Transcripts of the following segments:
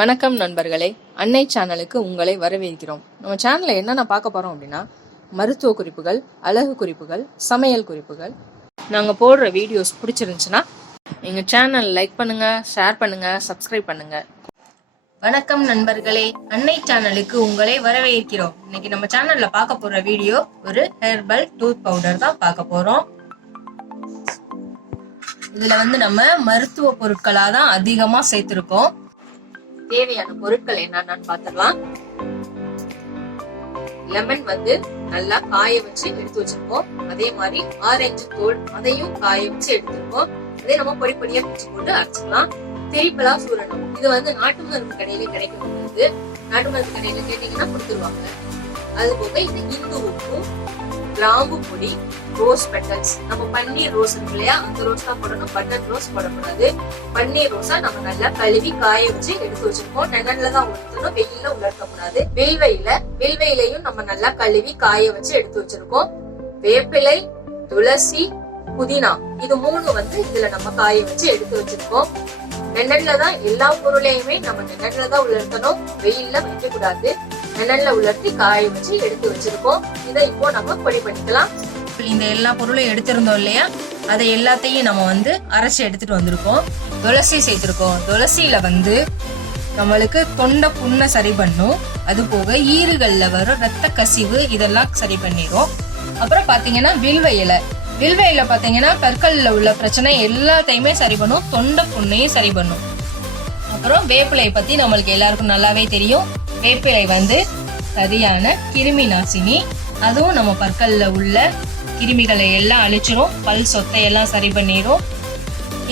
வணக்கம் நண்பர்களே, அன்னை சேனலுக்கு உங்களை வரவேற்கிறோம். நம்ம சேனலில் என்னென்ன பார்க்க போகிறோம் அப்படின்னா, மருத்துவ குறிப்புகள், அழகு குறிப்புகள், சமையல் குறிப்புகள். நாங்கள் போடுற வீடியோஸ் பிடிச்சிருந்துச்சுன்னா எங்கள் சேனல் லைக் பண்ணுங்கள், ஷேர் பண்ணுங்கள், சப்ஸ்கிரைப் பண்ணுங்கள். வணக்கம் நண்பர்களே, அன்னை சேனலுக்கு உங்களை வரவேற்கிறோம். இன்னைக்கு நம்ம சேனலில் பார்க்க போகிற வீடியோ ஒரு ஹெர்பல் டூத் பவுடர் தான் பார்க்க போகிறோம். இதில் நம்ம மருத்துவ பொருட்களாக தான் அதிகமாக சேர்த்துருக்கோம். தேவையான பொருட்கள் என்னன்னு பார்த்துடலாம். லெமன் நல்லா காய வச்சு எடுத்து வச்சிருக்கோம். அதே மாதிரி ஆரஞ்சு தோல் அதையும் காய வச்சு எடுத்திருக்கோம். அதே நம்ம பொடி பொடியா பிச்சு போட்டு அரைச்சிக்கலாம். திரிப்பலா சூரணம் இது நாட்டு மருந்து கடையில கிடைக்கிறது. நாட்டு மருந்து கடையில கேட்டீங்கன்னா கொடுத்துருவாங்க. அது போக இது இந்து உப்பு, கிராம்பு பொடி, ரோஸ் பெட்டல்ஸ். நம்ம பன்னீர் ரோஸ் இருக்கு இல்லையா, அந்த ரோஸ் தான் போடணும், பட்டன் ரோஸ் போடக்கூடாது. பன்னீர் ரோஸா நம்ம நல்லா கழுவி காய வச்சு எடுத்து வச்சிருக்கோம். நிழல்ல தான் உலர்த்தணும், வெயில உலர்த்த கூடாது. வில்வையிலையும் நம்ம நல்லா கழுவி காய வச்சு எடுத்து வச்சிருக்கோம். வேப்பிலை, துளசி, புதினா இது மூணு இதுல நம்ம காய வச்சு எடுத்து வச்சிருக்கோம். நிழல்ல தான் எல்லா பொருளையுமே நம்ம நிழல்ல தான் உலர்த்தணும், வெயில்ல வைக்க கூடாது. நிழல்ல உலர்த்தி காய வச்சு எடுத்து வச்சிருக்கோம். இதை இப்போ நம்ம பொடி பண்ணிக்கலாம். இந்த எல்லா பொருளும் எடுத்திருந்தோம் இல்லையா, அதை எல்லாத்தையும் நம்ம அரைச்சு எடுத்துட்டு வந்திருக்கோம். துளசி சேர்த்திருக்கோம். துளசியில நம்மளுக்கு தொண்டை புண்ணை சரி பண்ணும். அது போக ஈறுகள்ல வரும் ரத்த கசிவு இதெல்லாம் சரி பண்ணிடும். அப்புறம் பாத்தீங்கன்னா வில்வையில பாத்தீங்கன்னா பற்கள்ல உள்ள பிரச்சனை எல்லாத்தையுமே சரி பண்ணும், தொண்டை புண்ணையும் சரி பண்ணும். அப்புறம் வேப்பிலை பத்தி நம்மளுக்கு எல்லாருக்கும் நல்லாவே தெரியும். வேப்பிலை சரியான கிருமி நாசினி. அதுவும் நம்ம பற்கள்ல உள்ள கிருமிகளை எல்லாம் அழிச்சிரும், பல் சொத்தையெல்லாம் சரி பண்ணிடும்.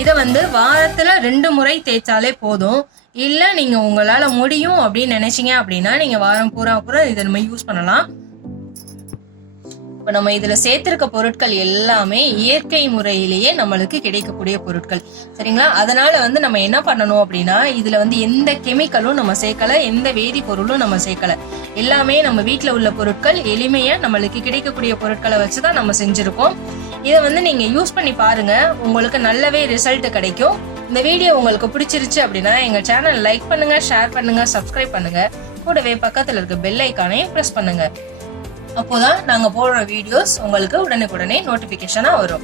இதை வாரத்துல 2 முறை தேய்ச்சாலே போதும். இல்ல நீங்க உங்களால முடியும் அப்படின்னு நினைச்சீங்க அப்படின்னா நீங்க வாரம் பூரா இதை நம்ம யூஸ் பண்ணலாம். இப்ப நம்ம இதுல சேர்த்திருக்க பொருட்கள் எல்லாமே இயற்கை முறையிலேயே நம்மளுக்கு கிடைக்கக்கூடிய பொருட்கள், சரிங்களா? அதனால நம்ம என்ன பண்ணணும் அப்படின்னா, இதுல எந்த கெமிக்கலும் நம்ம சேர்க்கல, எந்த வேதி பொருளும் நம்ம சேர்க்கல. எல்லாமே நம்ம வீட்டுல உள்ள பொருட்கள், எளிமையா நம்மளுக்கு கிடைக்கக்கூடிய பொருட்களை வச்சுதான் நம்ம செஞ்சிருக்கோம். இதை நீங்க யூஸ் பண்ணி பாருங்க, உங்களுக்கு நல்லாவே ரிசல்ட் கிடைக்கும். இந்த வீடியோ உங்களுக்கு பிடிச்சிருச்சு அப்படின்னா எங்க சேனல் லைக் பண்ணுங்க, ஷேர் பண்ணுங்க, சப்ஸ்கிரைப் பண்ணுங்க. கூடவே பக்கத்துல இருக்க பெல் ஐக்கானையும் பிரஸ் பண்ணுங்க. அப்போதான் நாங்க போடுற வீடியோஸ் உங்களுக்கு உடனுக்குடனே நோட்டிபிகேஷனா வரும்.